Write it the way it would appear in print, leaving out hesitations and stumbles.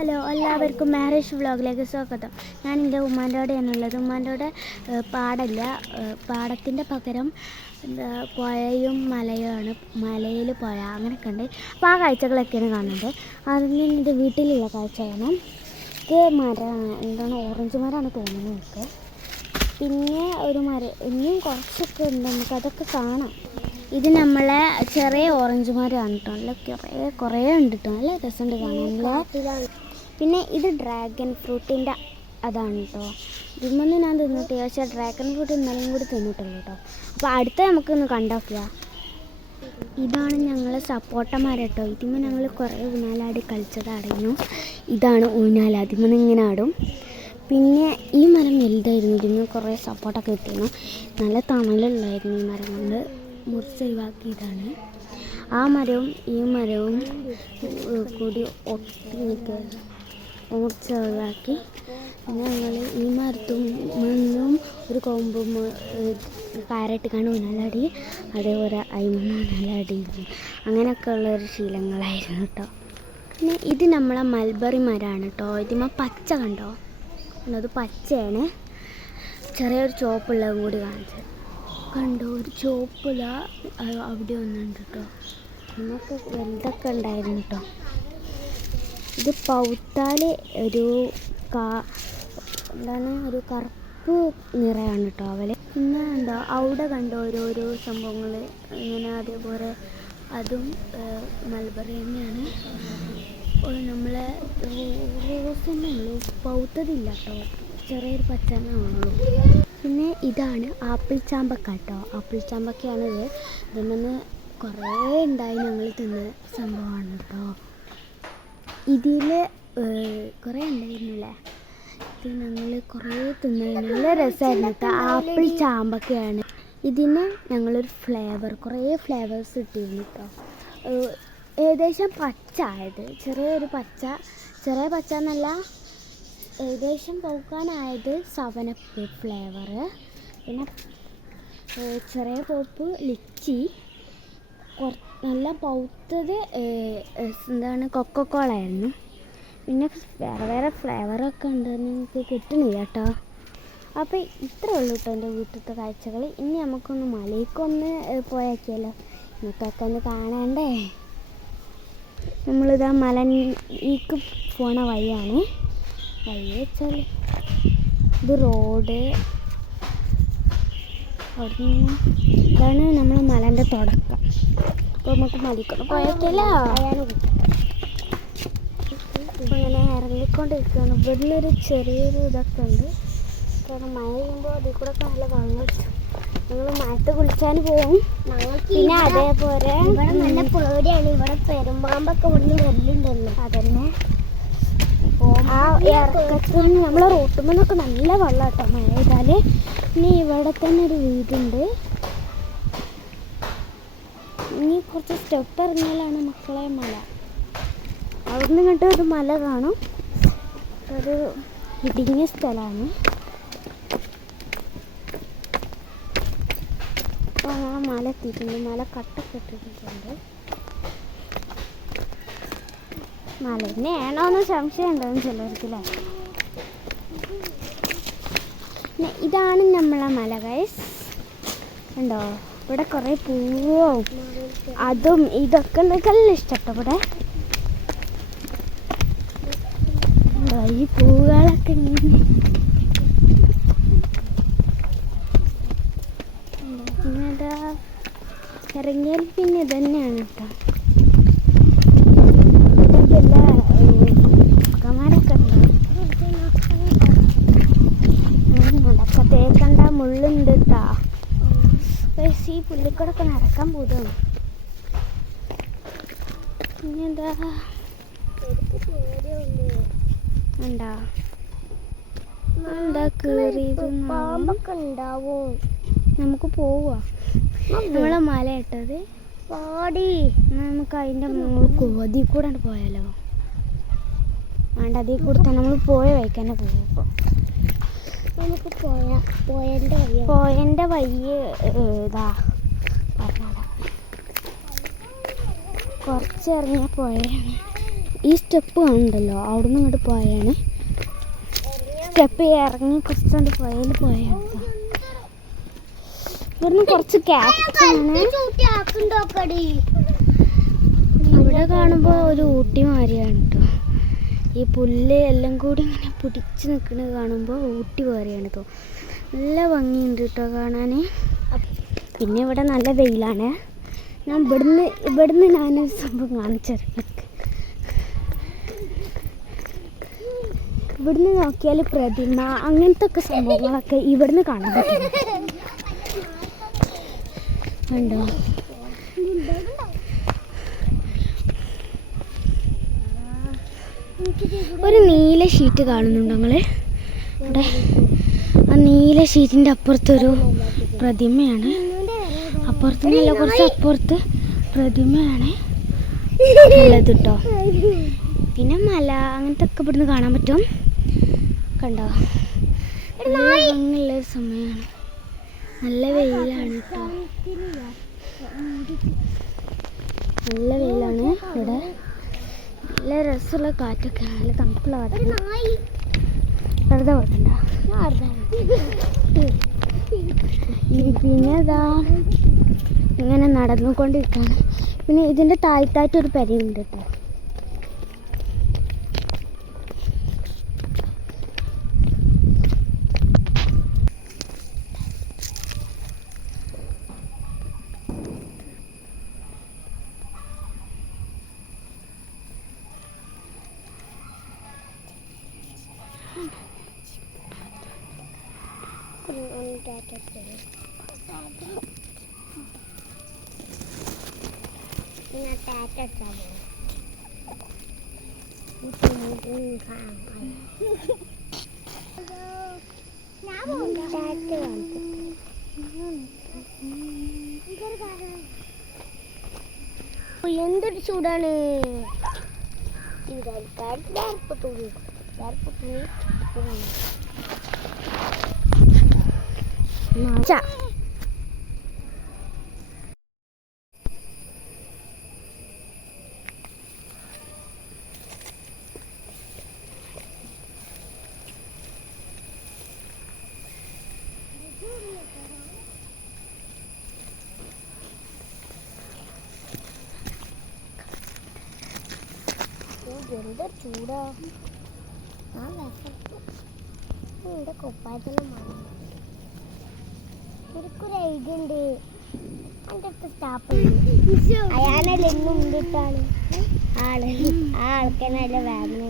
Hello, എല്ലാവർക്കും marriage വ്ളോഗിലേക്ക് സ്വാഗതം. ഞാൻ എൻ്റെ ഉമ്മാൻ്റെയോടെയാണുള്ളത്. ഉമ്മാൻ്റെയോടെ പാടല്ല, പാടത്തിൻ്റെ പകരം പുഴയും മലയുമാണ്. മലയിൽ പുഴ അങ്ങനെയൊക്കെ ഉണ്ട്. അപ്പോൾ ആ കാഴ്ചകളൊക്കെയാണ് കാണുന്നത്. അതിന് എൻ്റെ വീട്ടിലുള്ള കാഴ്ചയാണ്. ഇത് മരമാണ്, എന്താണ് ഓറഞ്ച് മരമാണ് തോന്നുന്നത് നമുക്ക്. പിന്നെ ഒരു മരം ഇനിയും കുറച്ചൊക്കെ ഉണ്ട്, നമുക്കതൊക്കെ കാണാം. ഇത് നമ്മളെ ചെറിയ ഓറഞ്ച് മരമാണ് കേട്ടോ. നല്ല കുറേ ഉണ്ട് കേട്ടോ, നല്ല രസമുണ്ട് കാണാൻ. പിന്നെ ഇത് ഡ്രാഗൺ ഫ്രൂട്ടിൻ്റെ അതാണ് കേട്ടോ. ഇതിമൊന്നും ഞാൻ തിന്നിട്ടില്ല, പക്ഷേ ഡ്രാഗൺ ഫ്രൂട്ട് ഇന്നലെയും കൂടി തിന്നിട്ടുള്ളൂ കേട്ടോ. അപ്പോൾ അടുത്ത നമുക്കൊന്ന് കണ്ടോക്കുക. ഇതാണ് ഞങ്ങളെ സപ്പോട്ട മരം കേട്ടോ. ഇതിമ ഞങ്ങൾ കുറേ ഊഞ്ഞാലാടി കളിച്ചതായിരുന്നു. ഇതാണ് ഊഞ്ഞാൽ, അതിമ ഇങ്ങനെ ആടും. പിന്നെ ഈ മരം വലുതായിരുന്നു, ഇതിന് കുറേ സപ്പോർട്ടൊക്കെ കിട്ടിയിരുന്നു. നല്ല തണലുള്ളായിരുന്നു. ഈ മരം കൊണ്ട് മുറിച്ചൊഴിവാക്കിയതാണ്. ആ മരവും ഈ മരവും കൂടി ഒട്ടി നിൽക്കുകയായിരുന്നു, മുറിച്ചൊഴിവാക്കി. പിന്നെ ഞങ്ങൾ ഈ മരത്തും മണ്ണും ഒരു കൊമ്പും കാരട്ട് കണ്ട് ഊഞ്ഞാലാടി, അതേപോലെ അയിമ ഊഞ്ഞാലാടിയിരുന്നു. അങ്ങനെയൊക്കെ ഉള്ളൊരു ശീലങ്ങളായിരുന്നു കേട്ടോ. പിന്നെ ഇത് നമ്മളെ മൽബറി മരമാണ് കേട്ടോ. ഇതിമ പച്ച കണ്ടോ, അത് പച്ചയാണ്. ചെറിയൊരു ചുവപ്പുള്ളതും കൂടി കാണിച്ചത് കണ്ടോ, ഒരു ചുവപ്പില അവിടെ ഒന്നുണ്ട് കേട്ടോ. നമുക്ക് വലുതൊക്കെ ഉണ്ടായിരുന്നു കേട്ടോ. ഇത് പൗത്താൽ ഒരു എന്താണ് ഒരു കറുപ്പ് നിറയാണ് കേട്ടോ അവല്. പിന്നെ എന്താ അവിടെ കണ്ടോ ഓരോരോ സംഭവങ്ങൾ ഇങ്ങനെ, അതേപോലെ അതും മൽബറി തന്നെയാണ്. നമ്മളെ റോസ് തന്നെ ഉള്ളൂ, പൗത്തതില്ല കേട്ടോ, ചെറിയൊരു പച്ച തന്നെ ഉള്ളൂ. പിന്നെ ഇതാണ് ആപ്പിൾ ചാമ്പക്ക കേട്ടോ. ആപ്പിൾ ചാമ്പക്കയാണിത്. ഇതിൽ കുറേ ഉണ്ടായി, ഞങ്ങൾ തിന്ന സംഭവമാണ് കേട്ടോ. ഇതിൽ കുറേ ഉണ്ടായിരുന്നില്ലേ, ഇത് ഞങ്ങൾ കുറേ തിന്ന, നല്ല രസമായിരുന്നു കേട്ടോ. ആപ്പിൾ ചാമ്പക്കയാണ്. ഇതിന് ഞങ്ങളൊരു ഫ്ലേവർ, കുറേ ഫ്ലേവേഴ്സ് ഇട്ടിരുന്നു കേട്ടോ. ഏകദേശം പച്ച ആയത്, ചെറിയൊരു പച്ച, ചെറിയ പച്ച എന്നല്ല, ഏകദേശം പൗക്കാനായത് 7up ഫ്ലേവർ. പിന്നെ ചെറിയ പോപ്പ് ലിച്ചി, നല്ല പൗത്തത് എന്താണ് കൊക്കക്കോള ആയിരുന്നു. പിന്നെ വേറെ വേറെ ഫ്ലേവറൊക്കെ ഉണ്ടെന്ന് എനിക്ക് കിട്ടണില്ല കേട്ടോ. അപ്പോൾ ഇത്രേ ഉള്ളൂ കേട്ടോ എൻ്റെ വീട്ടിലത്തെ കാഴ്ചകൾ. ഇനി നമുക്കൊന്ന് മലയ്ക്കൊന്ന് പോയാക്കിയല്ലോ, നമുക്കൊക്കെ ഒന്ന് കാണണ്ടേ. നമ്മളിതാ മലയിലേക്ക് പോണ വഴിയാണ്. വഴി വെച്ചാൽ ഇത് റോഡ്, അവിടെ നിന്ന് ഇതാണ് നമ്മൾ മലൻ്റെ തുടക്കം. അപ്പോൾ നമുക്ക് മലയ്ക്കൊന്ന് പോയാക്കിയല്ലോ. ഇപ്പോൾ ഇങ്ങനെ ഇറങ്ങിക്കൊണ്ടിരിക്കുകയാണ്. ഇവിടുന്ന് ഒരു ചെറിയൊരു ഇതൊക്കെ ഉണ്ട്, കാരണം മഴ പെയ്യുമ്പോൾ അതിൽ കൂടെ ഒക്കെ നല്ല വെള്ളം കിട്ടും. ഞങ്ങൾ മഴത്ത് കുളിക്കാൻ പോകും. പിന്നെ അതേപോലെ ഇവിടെ നല്ല പേടിയാണ്, ഇവിടെ പെരുമ്പാമ്പൊക്കെ ഇവിടുന്ന് വരുന്നുണ്ടല്ലോ. അതന്നെ ആ ഇറക്കത്തിൽ നമ്മളെ റോട്ടുമെന്നൊക്കെ നല്ല വെള്ളം കേട്ടോ മഴ പെയ്താൽ. പിന്നെ ഇവിടെ തന്നെ ഒരു വീടുണ്ട്. ഇനി കുറച്ച് സ്റ്റെപ്പ് ഇറങ്ങിയാലാണ് മക്കളെ മല. അവിടുന്ന് ഇങ്ങോട്ട് ഒരു മല കാണും, ഒരു ഇടുങ്ങിയ സ്ഥലമാണ്. അപ്പോൾ ആ മല എത്തിയിട്ടുണ്ട്, മല കട്ടൊക്കെ ഇട്ടിട്ടുണ്ട്. മല തന്നെയാണോ എന്ന് സംശയം ഉണ്ടോയെന്ന് ചിലർക്കില്ലേ. പിന്നെ ഇതാണ് നമ്മളെ മല ഗൈസ്, ഉണ്ടോ. ഇവിടെ കുറേ പൂവും അതും ഇതൊക്കെ നല്ല ഇഷ്ടപ്പെട്ടോ. ഇവിടെ ഈ പൂവുകളൊക്കെ പിന്നെതാ ഇറങ്ങിയാൽ പിന്നെ ഇതന്നെയാണ് കേട്ടോ. മക്കന്മാരൊക്കെ നടക്കത്തേ കണ്ട മുള്ളുണ്ട് കേട്ടോ. ഈ പുള്ളിക്കൂടൊക്കെ നടക്കാൻ പോവുകയാണ്. പിന്നെന്താ ഉണ്ടാ എന്താ കയറിയത്, പാമ്പൊക്കെ ഉണ്ടാവും. നമുക്ക് പോവാ, നമ്മളെ മല ഇട്ടത് പാടി. നമുക്ക് അതിൻ്റെ അതിൽ കൂടെ പോയാലോ, വേണ്ട അതിൽ കൂടെ തന്നെ നമ്മൾ പോയ വഴിക്ക് തന്നെ പോകും. ഇപ്പോൾ നമുക്ക് പോയൻ്റെ വഴി ഇതാ പറഞ്ഞാടാ, കുറച്ച് ഇറങ്ങിയ പോയാണ്. ഈ സ്റ്റെപ്പ് കാണുന്നുണ്ടല്ലോ, അവിടുന്ന് ഇങ്ങോട്ട് പോയാണ്. സ്റ്റെപ്പ് ഇറങ്ങി കുറച്ചുകൊണ്ട് പോയാണ്. ഇവിടുന്ന് കുറച്ച് ക്യാപ്റ്റാണ്. ഇവിടെ കാണുമ്പോൾ ഒരു ഊട്ടി മാതിരിയാണ് കേട്ടോ. ഈ പുല്ല് എല്ലാം കൂടി ഇങ്ങനെ പിടിച്ച് നിൽക്കുന്നത് കാണുമ്പോൾ ഊട്ടി പോലെയാണ് കേട്ടോ. നല്ല ഭംഗിയുണ്ട് കേട്ടോ കാണാൻ. പിന്നെ ഇവിടെ നല്ല വെയിലാണ്. ഞാൻ ഇവിടുന്ന് ഞാനൊരു സംഭവം കാണിച്ചിരുന്നു. ഇവിടുന്ന് നോക്കിയാൽ പ്രതിമ അങ്ങനത്തെ ഒക്കെ സംഭവങ്ങളൊക്കെ ഇവിടുന്ന് കാണാൻ പറ്റും. കണ്ടോ? ഒരു നീല ഷീറ്റ് കാണുന്നുണ്ടോ നിങ്ങൾ? ഇവിടെ ആ നീല ഷീറ്റിൻ്റെ അപ്പുറത്തൊരു പ്രതിമയാണ്. അപ്പുറത്ത് നല്ല കുറച്ച് അപ്പുറത്ത് പ്രതിമയാണ് ഉള്ളത് കേട്ടോ. പിന്നെ മല അങ്ങനത്തെ ഒക്കെ ഇവിടുന്ന് കാണാൻ പറ്റും. കണ്ടോ? നല്ല ഭംഗിയുള്ളൊരു സമയമാണ്. നല്ല വെയിലാണ് കേട്ടോ. നല്ല വെയിലാണ് ഇവിടെ. നല്ല രസമുള്ള കാറ്റൊക്കെ, നല്ല തണുപ്പുള്ള കാറ്റ്. വെറുതെ ഓർക്കണ്ട. പിന്നെ ഇതാ ഇങ്ങനെ നടന്നുകൊണ്ടിരിക്കുകയാണ്. പിന്നെ ഇതിൻ്റെ താഴ്ത്തായിട്ടൊരു പെരയുണ്ട് കേട്ടോ. എന്തൊരു ചൂടാണ്. എന്തൊരു ചൂടാ. ആ ഇവിടെ കൊപ്പായത്തെല്ലാം മാറും. എനിക്കൊരു ഐഡിയ ഉണ്ട്. എൻ്റെ അടുത്ത് സ്റ്റാഫ് അയാളെല്ലാം എന്നും മുണ്ടിട്ടാണ് ആള്. ആ ആൾക്കെന്നെ നല്ല വേദന.